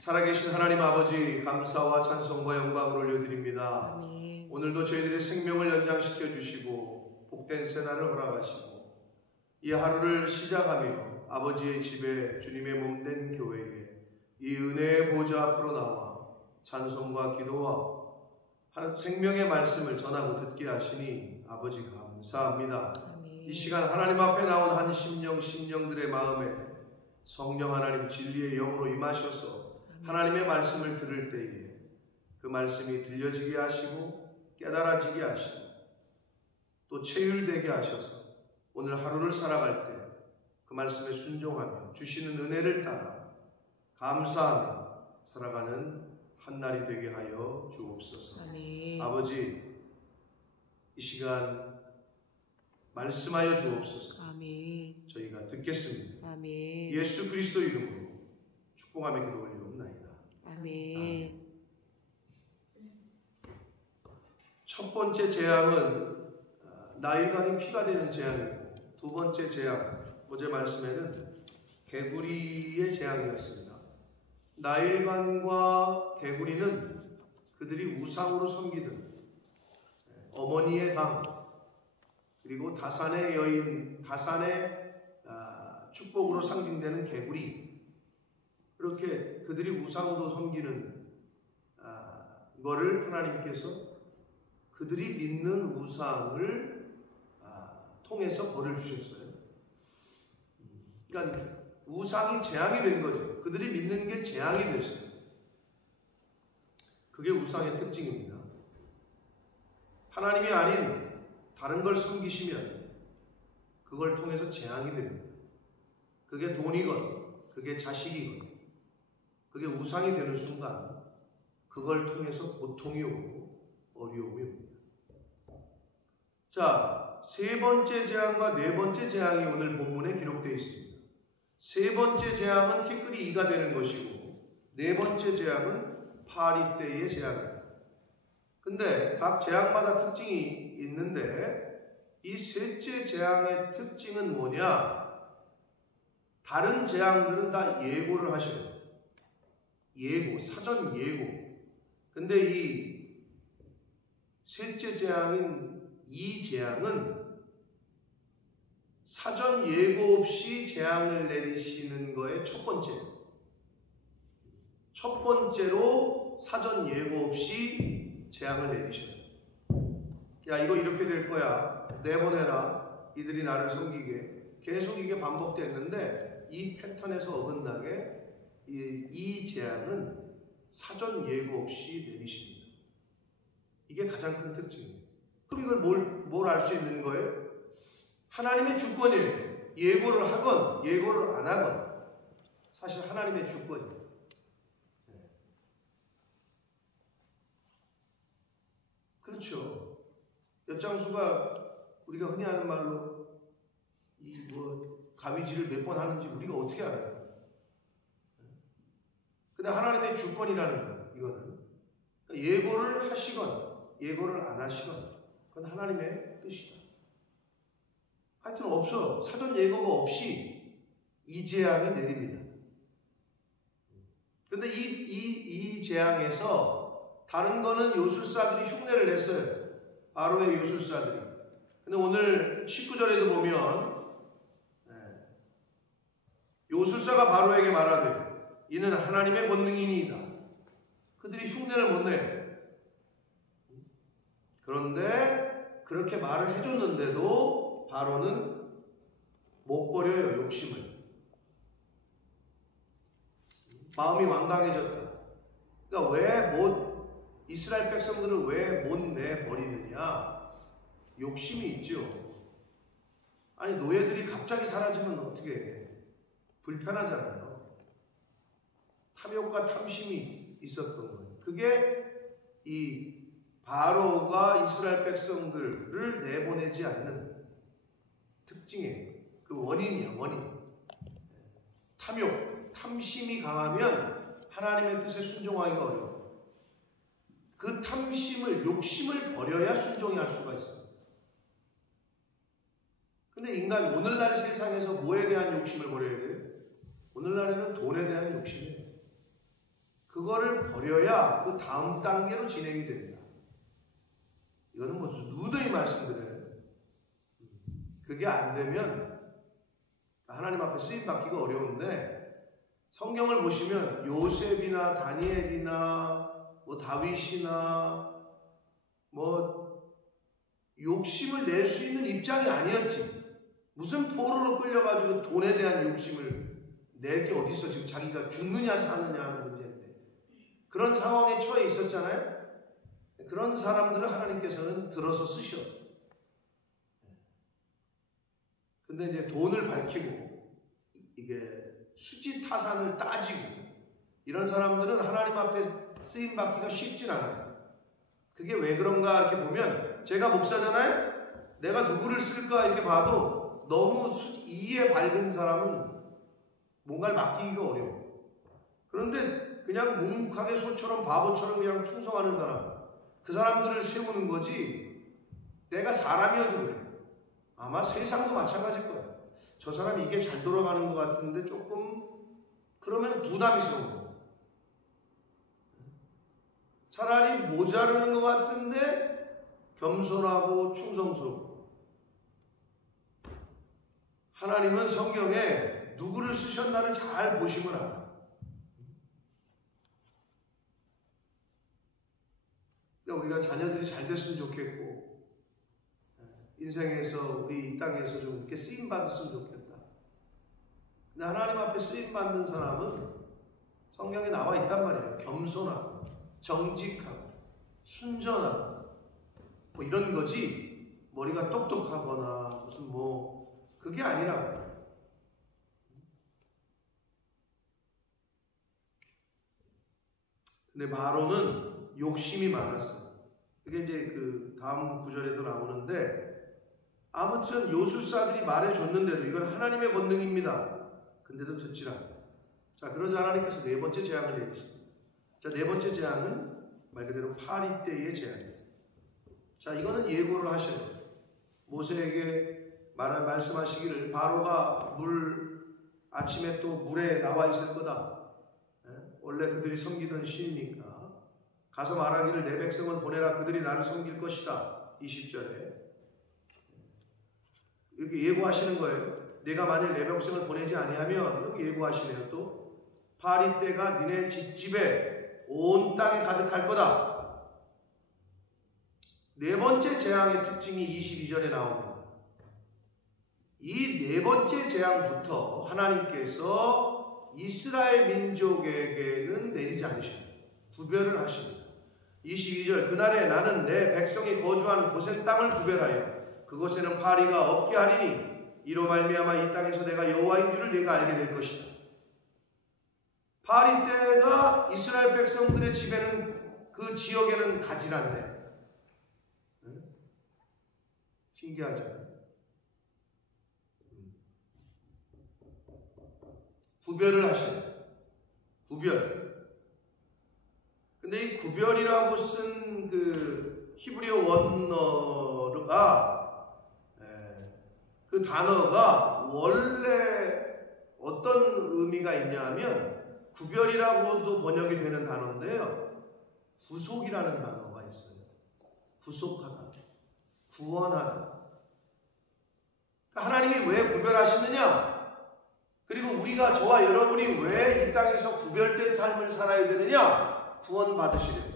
살아계신 하나님 아버지, 감사와 찬송과 영광을 올려드립니다. 아멘. 오늘도 저희들의 생명을 연장시켜 주시고 복된 새날을 허락하시고 이 하루를 시작하며 아버지의 집에 주님의 몸된 교회에 이 은혜의 보좌 앞으로 나와 찬송과 기도와 생명의 말씀을 전하고 듣게 하시니 아버지 감사합니다. 아멘. 이 시간 하나님 앞에 나온 한 심령들의 마음에 성령 하나님 진리의 영으로 임하셔서 하나님의 말씀을 들을 때에 그 말씀이 들려지게 하시고 깨달아지게 하시고 또 체휼되게 하셔서 오늘 하루를 살아갈 때 그 말씀에 순종하며 주시는 은혜를 따라 감사하며 살아가는 한날이 되게 하여 주옵소서. 아멘. 아버지, 이 시간 말씀하여 주옵소서. 아멘. 저희가 듣겠습니다. 아멘. 예수 그리스도 이름으로 축복하며 기도 올리옵나이다. 아멘. 첫 번째 재앙은 나일강이 피가 되는 재앙이고, 두 번째 재앙, 어제 말씀에는 개구리의 재앙이었습니다. 나일강과 개구리는 그들이 우상으로 섬기던 어머니의 강, 그리고 다산의 여인, 다산의 축복으로 상징되는 개구리, 그렇게 그들이 우상으로 섬기는 거를 하나님께서 그들이 믿는 우상을 통해서 벌을 주셨어요. 그러니까 우상이 재앙이 된 거죠. 그들이 믿는 게 재앙이 됐어요. 그게 우상의 특징입니다. 하나님이 아닌 다른 걸 섬기시면 그걸 통해서 재앙이 됩니다. 그게 돈이건 그게 자식이건 그게 우상이 되는 순간 그걸 통해서 고통이 오고 어려움이 옵니다. 자, 세 번째 재앙과 네 번째 재앙이 오늘 본문에 기록되어 있습니다. 세 번째 재앙은 티끌이 이가 되는 것이고 네 번째 재앙은 파리 때의 재앙입니다. 근데 각 재앙마다 특징이 있는데 이 셋째 재앙의 특징은 뭐냐? 다른 재앙들은 다 예고를 하셔요. 예고, 사전 예고. 근데 이 셋째 재앙인 이 재앙은 사전 예고 없이 재앙을 내리시는 거에 첫 번째로 사전 예고 없이 재앙을 내리셔요. 야, 이거 이렇게 될 거야. 내보내라. 이들이 나를 섬기게. 계속 이게 반복됐는데 이 패턴에서 어긋나게 이 재앙은 사전 예고 없이 내리십니다. 이게 가장 큰 특징이에요. 그럼 이걸 뭘 알 수 있는 거예요? 하나님의 주권이에요. 예고를 하건 예고를 안 하건 사실 하나님의 주권이에요. 그렇죠. 엿장수가 우리가 흔히 하는 말로 가위질을 몇 번 하는지 우리가 어떻게 알아요? 근데 하나님의 주권이라는 거예요. 이거는 그러니까 예고를 하시건 예고를 안 하시건 그건 하나님의 뜻이다. 하여튼 없어. 사전 예고가 없이 이 재앙이 내립니다. 근데 이 재앙에서 다른 거는 요술사들이 흉내를 냈어요. 바로의 요술사들이. 근데 오늘 19절에도 보면 요술사가 바로에게 말하되 이는 하나님의 권능이니이다. 그들이 흉내를 못 내요. 그런데 그렇게 말을 해줬는데도 바로는 못 버려요. 욕심을. 마음이 완강해졌다. 그러니까 이스라엘 백성들을 왜 못 내버리느냐? 욕심이 있죠. 아니, 노예들이 갑자기 사라지면 어떻게 해? 불편하잖아요. 탐욕과 탐심이 있었던 거예요. 그게 이 바로가 이스라엘 백성들을 내보내지 않는 특징이에요. 그 원인이야, 원인. 탐욕, 탐심이 강하면 하나님의 뜻에 순종하기가 어려워요. 그 탐심을, 욕심을 버려야 순종할 수가 있어요. 근데 인간 오늘날 세상에서 뭐에 대한 욕심을 버려야 돼요? 오늘날에는 돈에 대한 욕심이에요. 그거를 버려야 그 다음 단계로 진행이 됩니다. 이거는 뭐 누누이 말씀드려요. 그게 안 되면 하나님 앞에 쓰임 받기가 어려운데, 성경을 보시면 요셉이나 다니엘이나 뭐 다윗이나 뭐 욕심을 낼 수 있는 입장이 아니었지. 무슨 포로로 끌려가지고 돈에 대한 욕심을 낼 게 어디 있어. 지금 자기가 죽느냐 사느냐 하는 문제인데 그런 상황에 처해 있었잖아요. 그런 사람들을 하나님께서는 들어서 쓰셔. 근데 이제 돈을 밝히고 이게 수지타산을 따지고 이런 사람들은 하나님 앞에 쓰임 받기가 쉽진 않아요. 그게 왜 그런가 이렇게 보면, 제가 목사잖아요. 내가 누구를 쓸까 이렇게 봐도 너무 이에 밝은 사람은 뭔가를 맡기기가 어려워. 그런데 그냥 묵묵하게 소처럼 바보처럼 그냥 충성하는 사람, 그 사람들을 세우는 거지. 내가 사람이어도 그래. 아마 세상도 마찬가지일 거야. 저 사람이 이게 잘 돌아가는 것 같은데 조금 그러면 부담스러운 거야. 차라리 모자르는 것 같은데 겸손하고 충성스럽고. 하나님은 성경에 누구를 쓰셨나를 잘 보시면 알아. 그러니까 우리가 자녀들이 잘 됐으면 좋겠고, 인생에서 우리 이 땅에서 좀 이렇게 쓰임 받았으면 좋겠다. 근데 하나님 앞에 쓰임 받는 사람은 성경에 나와 있단 말이에요. 겸손하고 정직하고 순전하고 뭐 이런 거지, 머리가 똑똑하거나 무슨 뭐 그게 아니라. 근데 마로는 욕심이 많았어요. 그게 이제 그 다음 구절에도 나오는데, 아무튼 요술사들이 말해줬는데도 이건 하나님의 권능입니다. 근데도 듣질 않아요. 자, 그러자 하나님께서 네 번째 재앙을 내리십니다. 자, 네 번째 재앙은 말 그대로 파리 때의 재앙이에요. 자, 이거는 예고를 하셔야 돼요. 모세에게 말씀하시기를 바로가 아침에 또 물에 나와 있을 거다. 원래 그들이 섬기던 신이니까 가서 말하기를 내 백성을 보내라. 그들이 나를 섬길 것이다. 20절에 이렇게 예고하시는 거예요. 내가 만일 내 백성을 보내지 아니하면, 여기 예고하시네요. 또 파리 때가 니네 집집에 온 땅에 가득할 거다. 네 번째 재앙의 특징이 22절에 나옵니다. 이 네 번째 재앙부터 하나님께서 이스라엘 민족에게는 내리지 않으십니다. 구별을 하십니다. 22절 그날에 나는 내 백성이 거주하는 곳의 땅을 구별하여 그곳에는 파리가 없게 하리니 이로 말미암아 이 땅에서 내가 여호와인 줄을 네가 알게 될 것이다. 파리 때가 이스라엘 백성들의 집에는, 그 지역에는 가지 않네. 신기하죠? 구별을 하셔요. 구별. 근데 이 구별이라고 쓴 그 히브리어 원어가, 그 단어가 원래 어떤 의미가 있냐 하면, 구별이라고도 번역이 되는 단어인데요, 구속이라는 단어가 있어요. 구속하다, 구원하다. 그러니까 하나님이 왜 구별하시느냐, 그리고 우리가, 저와 여러분이 왜 이 땅에서 구별된 삶을 살아야 되느냐, 구원받으시려고.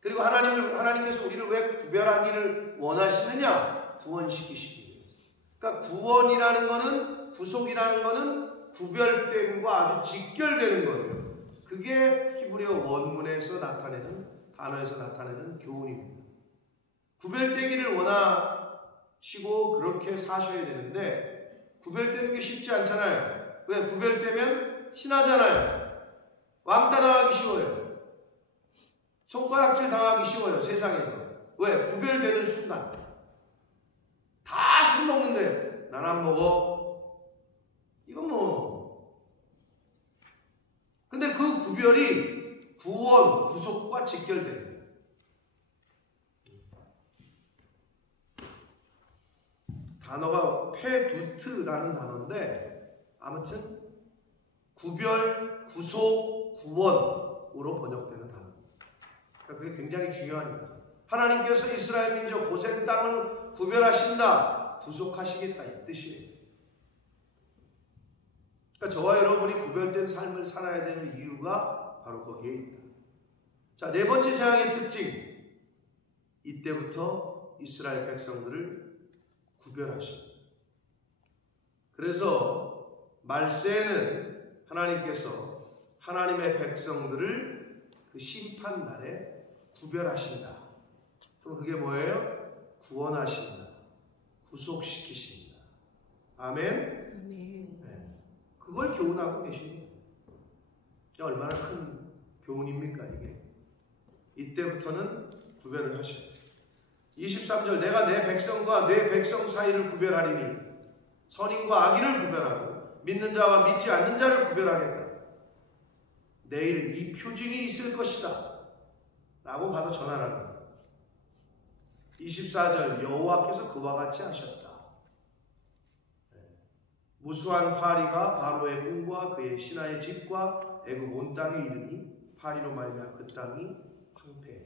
그리고 하나님께서 우리를 왜 구별하기를 원하시느냐, 구원시키시기 위해서. 그러니까 구원이라는 것은, 구속이라는 것은 구별됨과 아주 직결되는 거예요. 그게 히브리어 원문에서 나타내는, 단어에서 나타내는 교훈입니다. 구별되기를 원하시고 그렇게 사셔야 되는데, 구별되는 게 쉽지 않잖아요. 왜? 구별되면 티나잖아요. 왕따 당하기 쉬워요. 손가락질 당하기 쉬워요, 세상에서. 왜? 구별되는 순간. 다 술 먹는데 난 안 먹어. 이건 뭐. 근데 그 구별이 구원, 구속과 직결됩니다. 단어가 페두트라는 단어인데, 아무튼 구별, 구속, 구원, 번역되는 단어. 그러니까 그게 굉장히 중요한 거예요. 하나님께서 이스라엘 민족 고센 땅을 구별하신다, 구속하시겠다 이 뜻이에요. 그러니까 저와 여러분이 구별된 삶을 살아야 되는 이유가 바로 거기에 있다. 자, 네 번째 재앙의 특징. 이때부터 이스라엘 백성들을 구별하십니다. 그래서 말세에는 하나님께서 하나님의 백성들을 그 심판날에 구별하신다. 그럼 그게 뭐예요? 구원하신다. 구속시키신다. 아멘? 아멘. 네. 그걸 교훈하고 계십니다. 얼마나 큰 교훈입니까 이게? 이때부터는 구별을 하십니다. 23절 내가 내 백성과 내 백성 사이를 구별하리니 선인과 악인을 구별하고 믿는 자와 믿지 않는 자를 구별하겠다. 내일 이 표징이 있을 것이다 라고 가서 전하라는 거예요. 24절 여호와께서 그와 같이 하셨다. 무수한 파리가 바로의 궁과 그의 신하의 집과 애굽 온 땅에 이르니 파리로 말미암아 그 땅이 황폐해.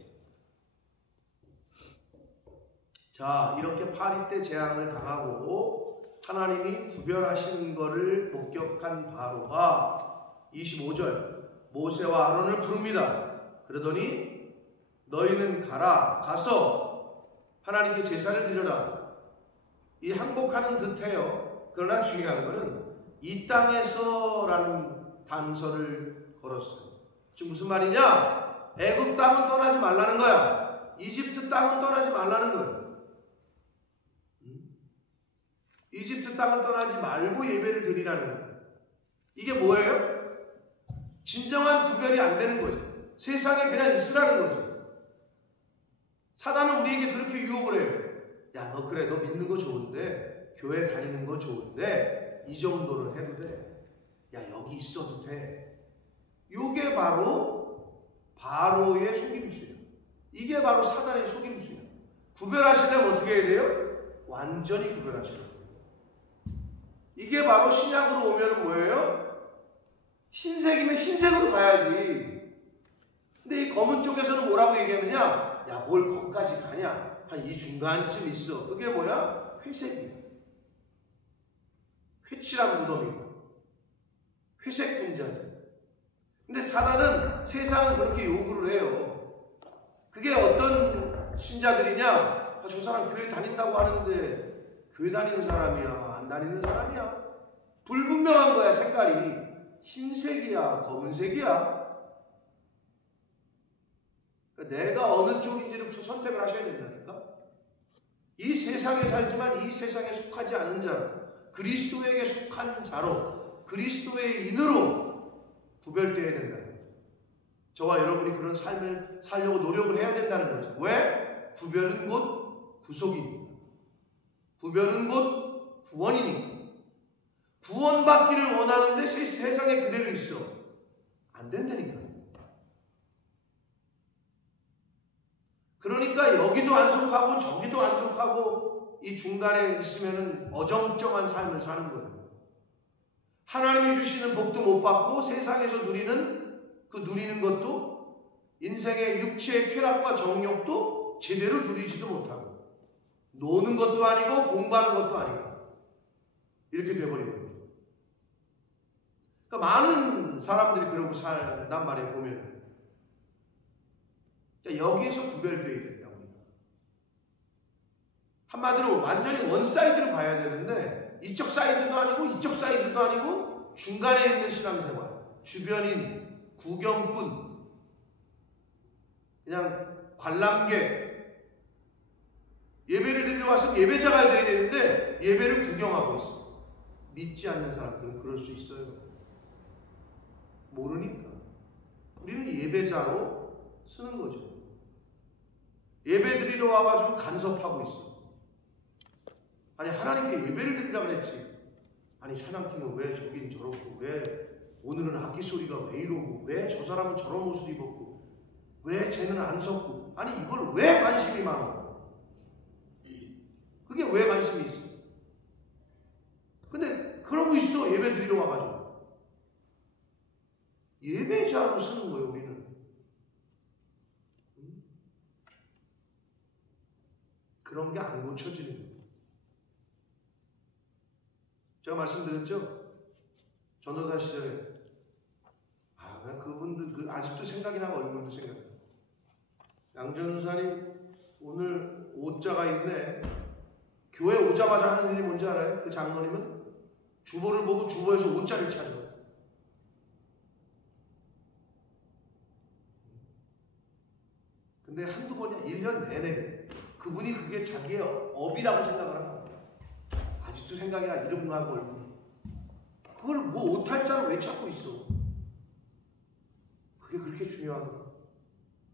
자, 이렇게 파리 때 재앙을 당하고 하나님이 구별하시는 것을 목격한 바로가 25절 모세와 아론을 부릅니다. 그러더니 너희는 가서 하나님께 제사를 드려라. 이 항복하는 듯해요. 그러나 중요한 것은 이 땅에서라는 단서를 걸었어요. 지금 무슨 말이냐? 애굽 땅은 떠나지 말라는 거야. 이집트 땅은 떠나지 말라는 거야. 이집트 땅을 떠나지 말고 예배를 드리라는 거예요. 이게 뭐예요? 진정한 구별이 안 되는 거죠. 세상에 그냥 있으라는 거죠. 사단은 우리에게 그렇게 유혹을 해요. 야, 너 그래, 너 믿는 거 좋은데, 교회 다니는 거 좋은데, 이 정도는 해도 돼. 야, 여기 있어도 돼. 이게 바로 바로의 속임수예요. 이게 바로 사단의 속임수예요. 구별하시려면 어떻게 해야 돼요? 완전히 구별하셔야 돼요. 이게 바로 신약으로 오면 뭐예요? 흰색이면 흰색으로 가야지. 근데 이 검은 쪽에서는 뭐라고 얘기하느냐? 야, 뭘 거기까지 가냐? 한 이 중간쯤 있어. 그게 뭐야? 회색이야. 회칠한 무덤이고 회색 분자지. 근데 사단은 세상은 그렇게 요구를 해요. 그게 어떤 신자들이냐? 저 사람 교회 다닌다고 하는데 교회 다니는 사람이야? 안 다니는 사람이야? 불분명한 거야, 색깔이. 흰색이야? 검은색이야? 그러니까 내가 어느 쪽인지를 선택을 하셔야 된다니까? 이 세상에 살지만 이 세상에 속하지 않은 자로, 그리스도에게 속한 자로, 그리스도의 인으로 구별되어야 된다는 거죠. 저와 여러분이 그런 삶을 살려고 노력을 해야 된다는 거죠. 왜? 구별은 곧 구속이니까. 구별은 곧 구원이니까. 구원받기를 원하는데 세상에 그대로 있어. 안 된다니까. 그러니까 여기도 안 속하고 저기도 안 속하고 이 중간에 있으면은 어정쩡한 삶을 사는 거예요. 하나님이 주시는 복도 못 받고 세상에서 누리는 것도 인생의 육체의 쾌락과 정욕도 제대로 누리지도 못하고 노는 것도 아니고 공부하는 것도 아니고 이렇게 돼버리는 거예요. 그러니까 많은 사람들이 그러고 산단 말이에요. 보면 여기에서 구별되어야 된다. 우리가 한마디로 완전히 원사이드로 가야 되는데 이쪽 사이드도 아니고 이쪽 사이드도 아니고 중간에 있는 신앙생활, 주변인, 구경꾼, 그냥 관람객, 예배를 드리러 왔으면 예배자가 돼야 되는데 예배를 구경하고 있어. 믿지 않는 사람들은 그럴 수 있어요. 모르니까. 우리는 예배자로 쓰는 거죠. 예배 드리러 와가지고 간섭하고 있어. 아니, 하나님께 예배를 드리라고 그랬지. 아니, 찬양팀은 왜 저긴 저러고, 왜 오늘은 악기 소리가 왜 이러고, 왜 저 사람은 저런 옷을 입었고, 왜 쟤는 안 섰고. 아니, 이걸 왜 관심이 많아? 그게 왜 관심이 있어? 근데 그러고 있어. 예배 드리러 와가지고. 예배자로 쓰는 거예요, 우리는. 고쳐지는 거예요. 제가 말씀드렸죠? 전도사 시절에 나 그분들 아직도 생각이 나고 얼굴도 생각나. 양전사님 오늘 오자가 있네. 교회 오자마자 하는 일이 뭔지 알아요? 그 장로님은 주보를 보고 주보에서 오자를 찾아. 근데 한두 번이야. 1년 내내 그분이 그게 자기의 업이라고 생각을 하는 거야. 아직도 생각이 나. 이름하고 얼굴이. 그걸 뭐 오탈자로 왜 찾고 있어? 그게 그렇게 중요한 거야.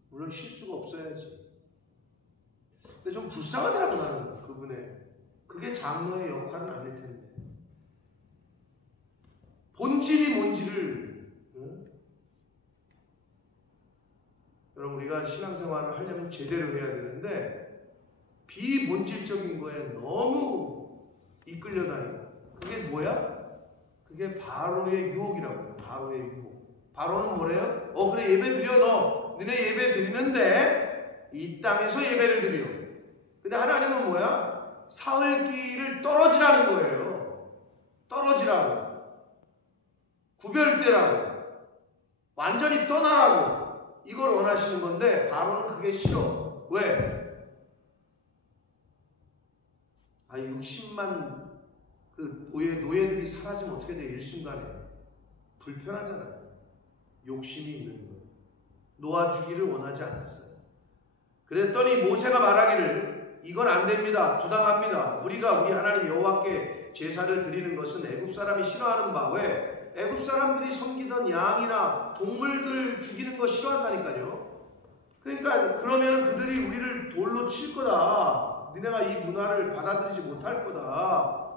물론 실수가 없어야지. 근데 좀 불쌍하더라고 나는 그분의. 그게 장로의 역할은 아닐 텐데. 본질이 뭔지를 여러분 우리가 신앙생활을 하려면 제대로 해야 되는데 비본질적인 거에 너무 이끌려 다니고 그게 뭐야? 그게 바로의 유혹이라고 해요. 바로의 유혹. 바로는 뭐래요? 그래 예배 드려 너. 너네 예배 드리는데 이 땅에서 예배를 드려. 근데 하나님은 뭐야? 사흘길을 떨어지라는 거예요. 떨어지라고. 구별되라고. 완전히 떠나라고. 이걸 원하시는 건데 바로는 그게 싫어. 왜? 60만 그 노예들이 사라지면 어떻게 돼? 일순간에 불편하잖아요. 욕심이 있는 거예요. 놓아주기를 원하지 않았어요. 그랬더니 모세가 말하기를 이건 안 됩니다. 부당합니다. 우리가 우리 하나님 여호와께 제사를 드리는 것은 애굽 사람이 싫어하는 바. 왜? 애굽 사람들이 섬기던 양이나 동물들 죽이는 거 싫어한다니까요. 그러니까 그러면 그들이 우리를 돌로 칠 거다. 너네가 이 문화를 받아들이지 못할 거다.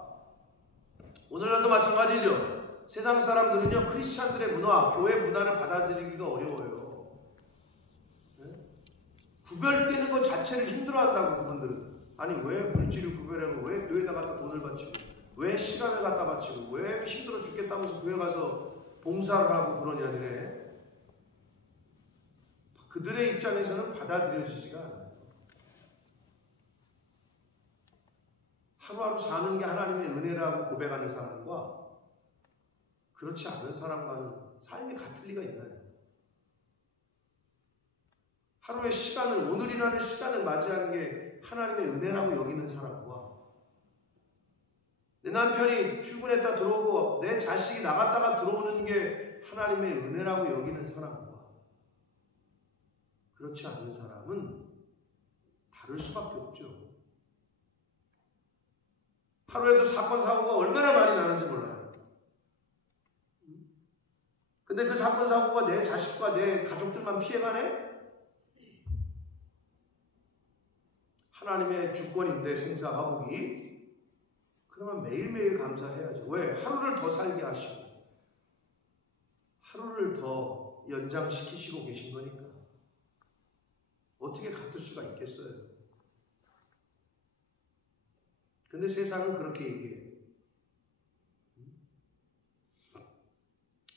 오늘날도 마찬가지죠. 세상 사람들은요 크리스찬들의 문화, 교회 문화를 받아들이기가 어려워요. 네? 구별되는 것 자체를 힘들어한다고 그분들은. 아니 왜 물질을 구별하고 왜 교회에다 갖다 돈을 바치고 왜 시간을 갖다 바치고 왜 힘들어 죽겠다면서 교회 가서 봉사를 하고 그러냐 니네. 그들의 입장에서는 받아들여지지가 않아요. 하루하루 사는 게 하나님의 은혜라고 고백하는 사람과 그렇지 않은 사람과는 삶이 같을 리가 있나요? 하루의 시간을, 오늘이라는 시간을 맞이하는 게 하나님의 은혜라고 여기는 사람과 내 남편이 출근했다 들어오고 내 자식이 나갔다가 들어오는 게 하나님의 은혜라고 여기는 사람과 그렇지 않은 사람은 다를 수밖에 없죠. 하루에도 사건, 사고가 얼마나 많이 나는지 몰라요. 근데 그 사건, 사고가 내 자식과 내 가족들만 피해가네? 하나님의 주권인데 생사화복이 그러면 매일매일 감사해야죠. 왜? 하루를 더 살게 하시고 하루를 더 연장시키시고 계신 거니까 어떻게 같을 수가 있겠어요? 근데 세상은 그렇게 얘기해요.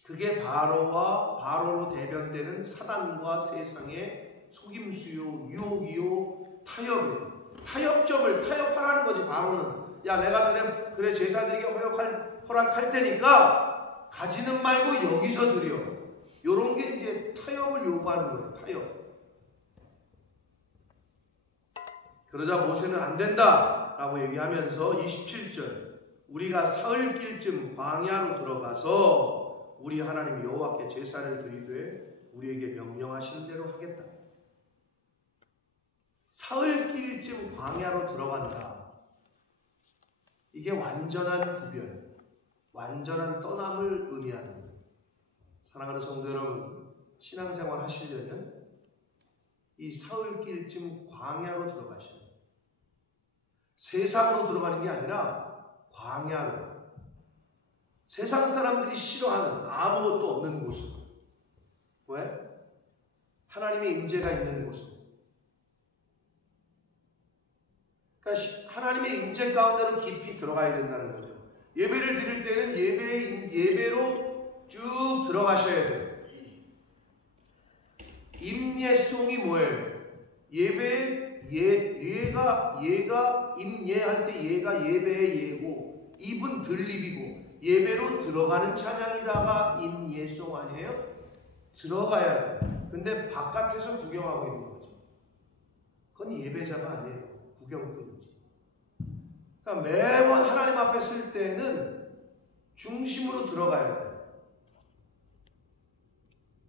그게 바로로 대변되는 사단과 세상의 속임수요, 유혹이요, 타협이에요. 타협하라는 거지. 바로는 야 내가 너네 그래 제사드리게 허락할 테니까 가지는 말고 여기서 드려. 요런 게 이제 타협을 요구하는 거예요. 타협. 그러자 모세는 안 된다 라고 얘기하면서 27절 우리가 사흘길쯤 광야로 들어가서 우리 하나님 여호와께 제사를 드리되 우리에게 명령하시는 대로 하겠다. 사흘길쯤 광야로 들어간다. 이게 완전한 구별, 완전한 떠남을 의미하는 거예요. 사랑하는 성도 여러분, 신앙생활 하시려면 이 사흘길쯤 광야로 들어가셔야 돼요. 세상으로 들어가는 게 아니라 광야로. 세상 사람들이 싫어하는 아무것도 없는 곳으로. 왜? 하나님의 임재가 있는 곳으로. 그러니까 하나님의 임재 가운데로 깊이 들어가야 된다는 거죠. 예배를 드릴 때는 예배로 쭉 들어가셔야 돼요. 임예송이 뭐예요? 예배의 얘가 임예할 때 얘가 예배의 예고, 입은 들립이고 예배로 들어가는 찬양이다가 임예송 아니에요? 들어가야 돼. 근데 바깥에서 구경하고 있는 거지. 그건 예배자가 아니에요. 구경꾼이지. 그러니까 매번 하나님 앞에 쓸 때는 중심으로 들어가야 돼.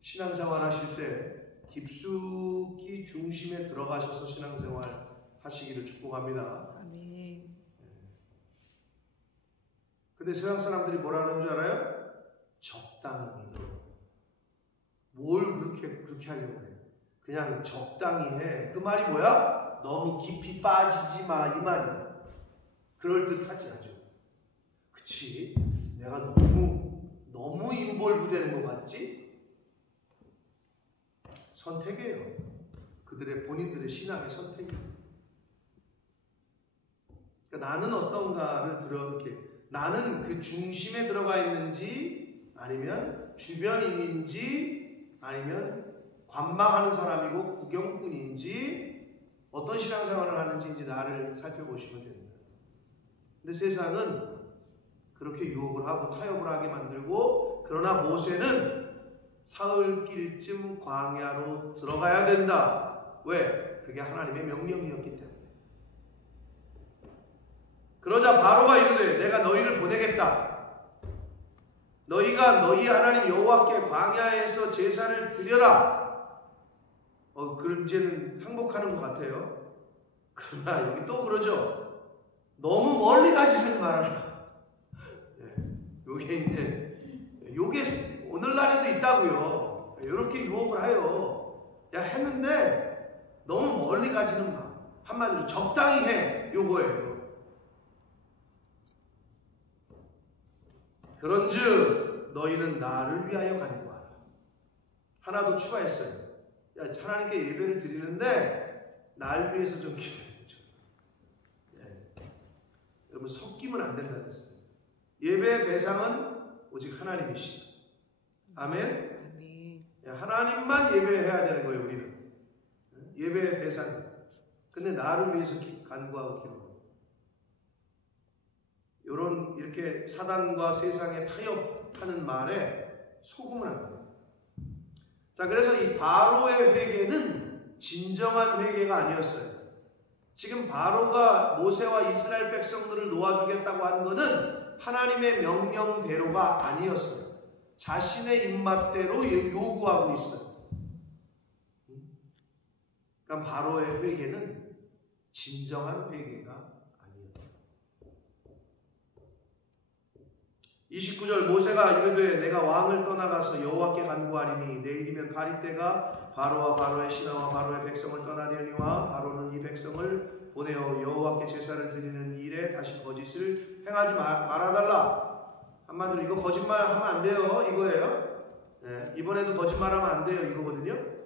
신앙생활 하실 때 깊숙이 중심에 들어가셔서 신앙생활 하시기를 축복합니다. 아멘. 근데 세상 사람들이 뭐라 그러는 줄 알아요? 적당히 믿어. 뭘 그렇게 하려고 해? 그냥 적당히 해. 그 말이 뭐야? 너무 깊이 빠지지 마, 이 말이야. 그럴듯하지 아주. 그치? 내가 너무 인볼브되는 것 같지? 선택이에요. 본인들의 신앙의 선택이에요. 그러니까 나는 어떤가를 나는 그 중심에 들어가 있는지, 아니면 주변인인지, 아니면 관망하는 사람이고 구경꾼인지, 어떤 신앙생활을 하는지 이제 나를 살펴보시면 됩니다. 근데 세상은 그렇게 유혹을 하고 타협을 하게 만들고, 그러나 모세는 사흘길쯤 광야로 들어가야 된다. 왜? 그게 하나님의 명령이었기 때문에. 그러자 바로가 이르되 내가 너희를 보내겠다. 너희가 너희 하나님 여호와께 광야에서 제사를 드려라. 그 이제는 항복하는 것 같아요. 그러나 여기 또 그러죠. 너무 멀리 가지는 말아라. 요게 오늘날에도 있다고요. 이렇게 유혹을 해요. 했는데 너무 멀리 가지는 마. 한마디로 적당히 해. 요거예요. 그런즉 너희는 나를 위하여 간구하라. 하나 더 추가했어요. 하나님께 예배를 드리는데 날 위해서 좀 기도해줘. 여러분 섞이면 안 된다고 했어요. 예배의 대상은 오직 하나님이시다. 아멘. 하나님만 예배해야 되는 거예요. 우리는 예배의 대상. 근데 나를 위해서 간구하고 기도하고. 이렇게 사단과 세상에 타협하는 말에 속으면 안 돼요. 자, 그래서 이 바로의 회개는 진정한 회개가 아니었어요. 지금 바로가 모세와 이스라엘 백성들을 놓아주겠다고 한 것은 하나님의 명령대로가 아니었어요. 자신의 입맛대로 요구하고 있어요. 그러니까 바로의 회개는 진정한 회개가 아니에요. 29절 모세가 이르되 내가 왕을 떠나가서 여호와께 간구하리니 내일이면 파리떼가 바로와 바로의 신하와 바로의 백성을 떠나려니와 바로는 이 백성을 보내어 여호와께 제사를 드리는 일에 다시 거짓을 행하지 말아달라. 한마디로 이거 거짓말하면 안 돼요. 이거예요. 이번에도 거짓말하면 안 돼요. 이거거든요.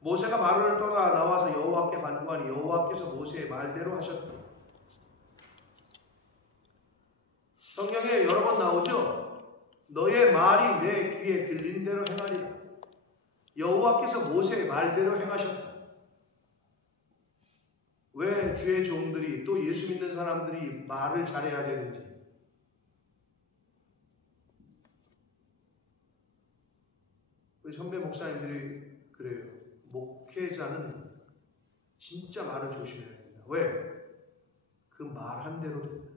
모세가 바로를 떠나 나와서 여호와께 간구하니 여호와께서 모세의 말대로 하셨다. 성경에 여러 번 나오죠. 너의 말이 내 귀에 들린 대로 행하리라. 여호와께서 모세의 말대로 행하셨다. 왜 주의 종들이 또 예수 믿는 사람들이 말을 잘해야 되는지. 우리 선배 목사님들이 그래요. 목회자는 진짜 말을 조심해야 됩니다. 왜? 그 말한 대로 됩니다.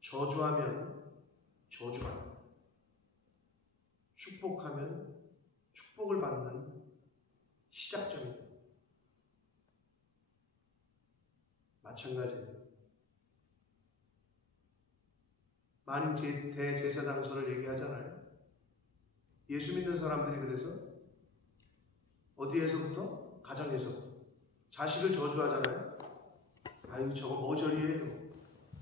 저주하면 저주받는다. 축복하면 축복을 받는 시작점입니다. 마찬가지예요. 만인 대제사장설을 얘기하잖아요. 예수 믿는 사람들이 그래서 어디에서부터? 가정에서부터. 자식을 저주하잖아요. 아유 저거 모절이에요.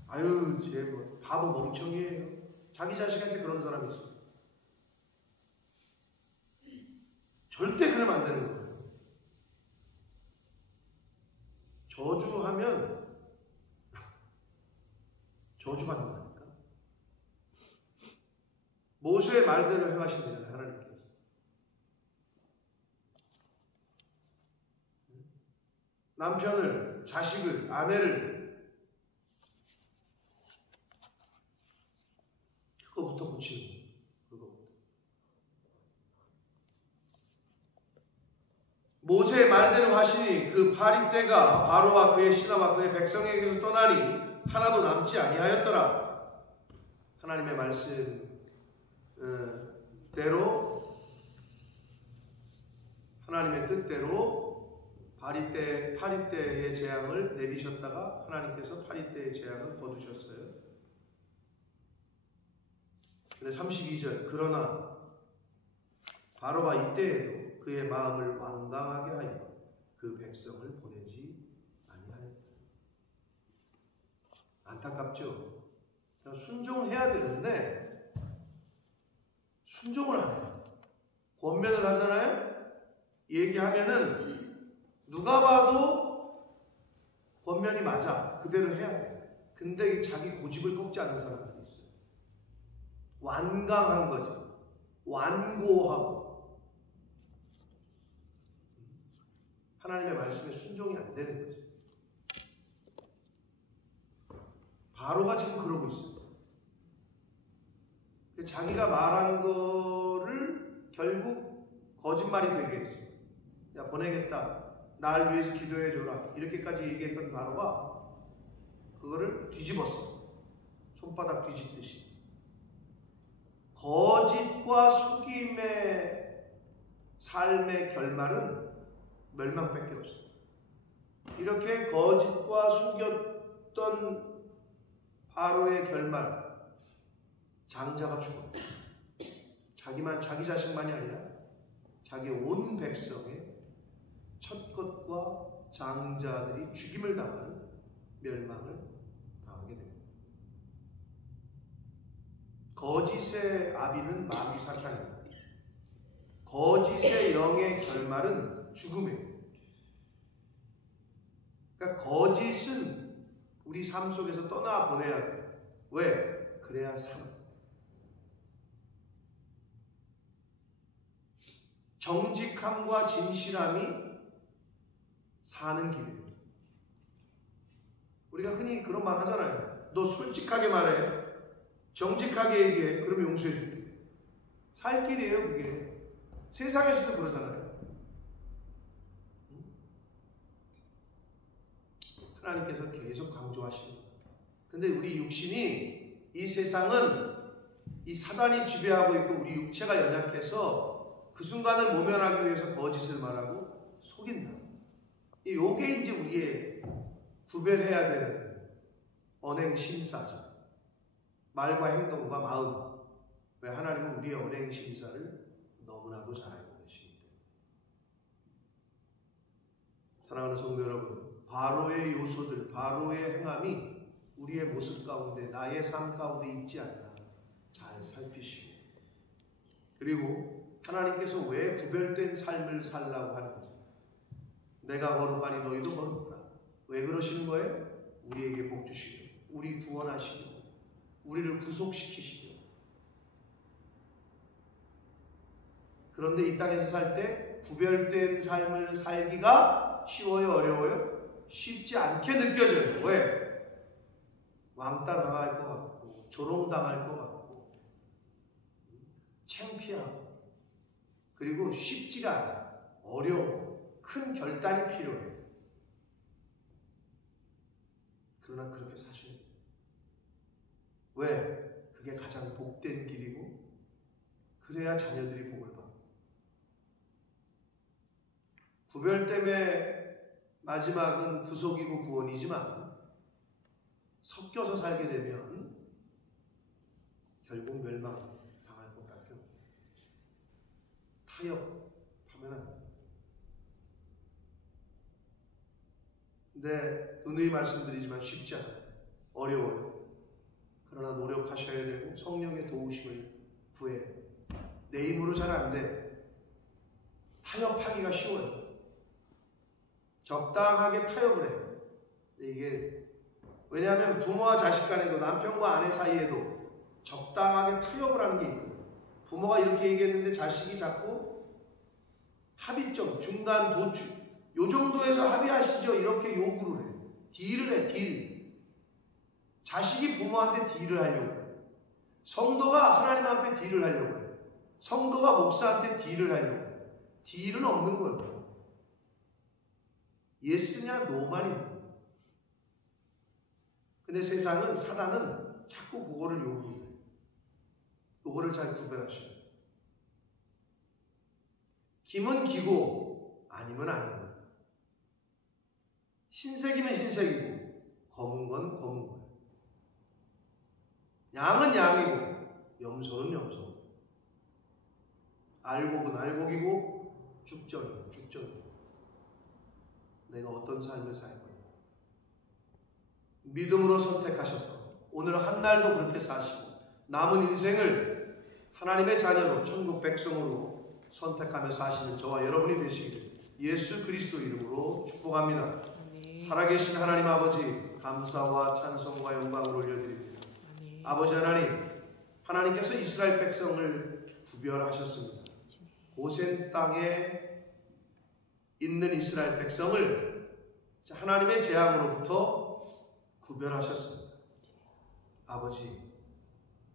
아유 쟤 뭐 바보 멍청이에요. 자기 자식한테 그런 사람이 있어요. 절대 그러면 안 되는 거예요. 저주하면 저주받는다니까. 모세의 말대로 행하신다잖아요. 하나님께서. 남편을, 자식을, 아내를 그거부터 고치는 거예요. 그거부터. 모세의 말대로 하시니 그 파리떼가 바로와 그의 신하와 그의 백성에게서 떠나니 하나도 남지 아니하였더라. 하나님의 말씀대로 하나님의 뜻대로 파리떼의 재앙을 내리셨다가 하나님께서 파리떼의 재앙을 거두셨어요. 근데 32절 그러나 바로가 이때에도 그의 마음을 완강하게 하여 그 백성을 보내지 아니하였다. 안타깝죠. 순종해야 되는데 순종을 안 해요. 권면을 하잖아요. 얘기하면은 누가 봐도 권면이 맞아. 그대로 해야 돼. 근데 자기 고집을 꺾지 않는 사람들이 있어요. 완강한 거지. 완고하고 하나님의 말씀에 순종이 안 되는 거지. 바로가 지금 그러고 있어요. 자기가 말한 거를 결국 거짓말이 되게 했어요. 야, 보내겠다. 날 위해서 기도해줘라. 이렇게까지 얘기했던 바로가 그거를 뒤집었어. 손바닥 뒤집듯이. 거짓과 속임의 삶의 결말은 멸망밖에 없어요. 이렇게 거짓과 속였던 바로의 결말, 장자가 죽어. 자기 자신만이 아니라 자기 온 백성의 첫것과 장자들이 죽임을 당하는 멸망을 당하게 됩니다. 거짓의 아비는 마귀 사탄입니다. 거짓의 영의 결말은 죽음이에요. 그러니까 거짓은 우리 삶 속에서 떠나보내야 돼요. 왜? 그래야 삶. 정직함과 진실함이 사는 길이에요. 우리가 흔히 그런 말 하잖아요. 너 솔직하게 말해. 정직하게 얘기해. 그러면 용서해 줄게. 살 길이에요, 그게. 세상에서도 그러잖아요. 하나님께서 계속 강조하시는 거예요. 근데 우리 육신이, 이 세상은 이 사단이 지배하고 있고 우리 육체가 연약해서 그 순간을 모면하기 위해서 거짓을 말하고 속인다. 요게 이제 우리의 구별해야 되는 언행심사죠. 말과 행동과 마음. 왜? 하나님은 우리의 언행심사를 너무나도 잘 알고 계시기 때문에. 사랑하는 성도 여러분, 바로의 요소들, 바로의 행함이 우리의 모습 가운데, 나의 삶 가운데 있지 않나 잘 살피시고, 그리고 하나님께서 왜 구별된 삶을 살라고 하는지, 내가 거룩하니 너희도 거룩하라. 왜 그러시는 거예요? 우리에게 복 주시고, 우리 구원하시고, 우리를 구속시키시고. 그런데 이 땅에서 살 때 구별된 삶을 살기가 쉬워요? 어려워요? 쉽지 않게 느껴져요. 왜? 왕따 당할 것 같고, 조롱당할 것 같고, 창피하고, 그리고 쉽지가 않아. 어려워. 큰 결단이 필요해. 그러나 그렇게 사셔야 돼요. 왜? 그게 가장 복된 길이고, 그래야 자녀들이 복을 받고. 구별 때문에 마지막은 구속이고 구원이지만 섞여서 살게 되면 결국 멸망 당할 것밖에 없어요. 타협하면 안 돼요. 근데 누누이 말씀드리지만 쉽지 않아요. 어려워요. 그러나 노력하셔야 되고 성령의 도우심을 구해요. 내 힘으로 잘 안 돼. 타협하기가 쉬워요. 적당하게 타협을 해요. 이게 왜냐하면 부모와 자식 간에도, 남편과 아내 사이에도 적당하게 타협을 하는 게 있거든요. 부모가 이렇게 얘기했는데 자식이 자꾸 합의점, 중간 도출, 요 정도에서 합의하시죠. 이렇게 요구를 해. 딜을 해. 딜. 자식이 부모한테 딜을 하려고 해. 성도가 하나님 앞에 딜을 하려고 해. 성도가 목사한테 딜을 하려고 해. 딜은 없는 거예요. 예스냐 노만 있는 거예요. 근데 세상은, 사단은 자꾸 그거를 요구해요. 그거를 잘 구별하셔야 돼요. 김은 기고 아니면 아닌 거예요. 흰색이면 흰색이고 검은 건 검은 거예요. 양은 양이고 염소는 염소. 알곡은 알곡이고 쭉정이고 쭉정이고. 내가 어떤 삶을 살 거냐. 믿음으로 선택하셔서 오늘 한 날도 그렇게 사시고 남은 인생을 하나님의 자녀로 천국 백성으로 선택하며 사시는 저와 여러분이 되시기를 예수 그리스도 이름으로 축복합니다. 아멘. 살아계신 하나님 아버지, 감사와 찬송과 영광을 올려드립니다. 아멘. 아버지 하나님, 하나님께서 이스라엘 백성을 구별하셨습니다. 고센 땅에 있는 이스라엘 백성을 하나님의 재앙으로부터 구별하셨습니다. 아버지,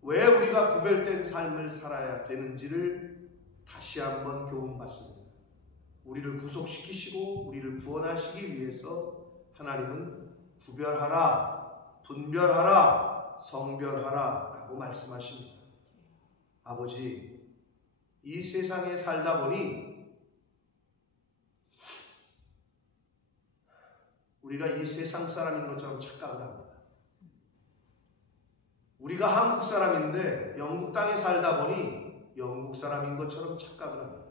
왜 우리가 구별된 삶을 살아야 되는지를 다시 한번 교훈받습니다. 우리를 구속시키시고 우리를 구원하시기 위해서 하나님은 구별하라, 분별하라, 성별하라 라고 말씀하십니다. 아버지, 이 세상에 살다 보니 우리가 이 세상 사람인 것처럼 착각을 합니다. 우리가 한국 사람인데 영국 땅에 살다 보니 영국 사람인 것처럼 착각을 합니다.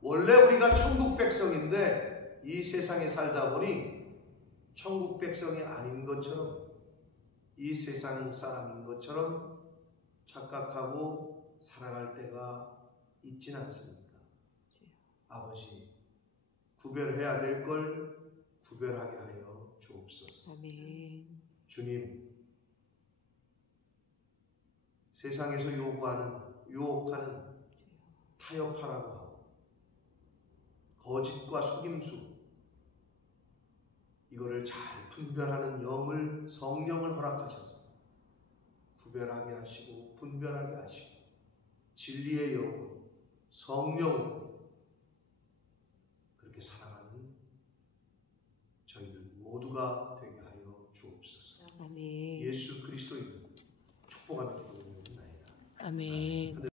원래 우리가 천국 백성인데 이 세상에 살다 보니 천국 백성이 아닌 것처럼, 이 세상 사람인 것처럼 착각하고 살아갈 때가 있진 않습니까? 아버지, 구별해야 될 걸 구별하게 하여 주옵소서. 아멘. 주님, 세상에서 유혹하는 타협하라고 하고 거짓과 속임수, 이거를 잘 분별하는 영을, 성령을 허락하셔서 구별하게 하시고 분별하게 하시고 진리의 영, 성령으로 그렇게 살아가는 저희들 모두가 되게 하여 주옵소서. 아멘. 예수 그리스도 이름으로 축복하며 기도드립니다. 아멘.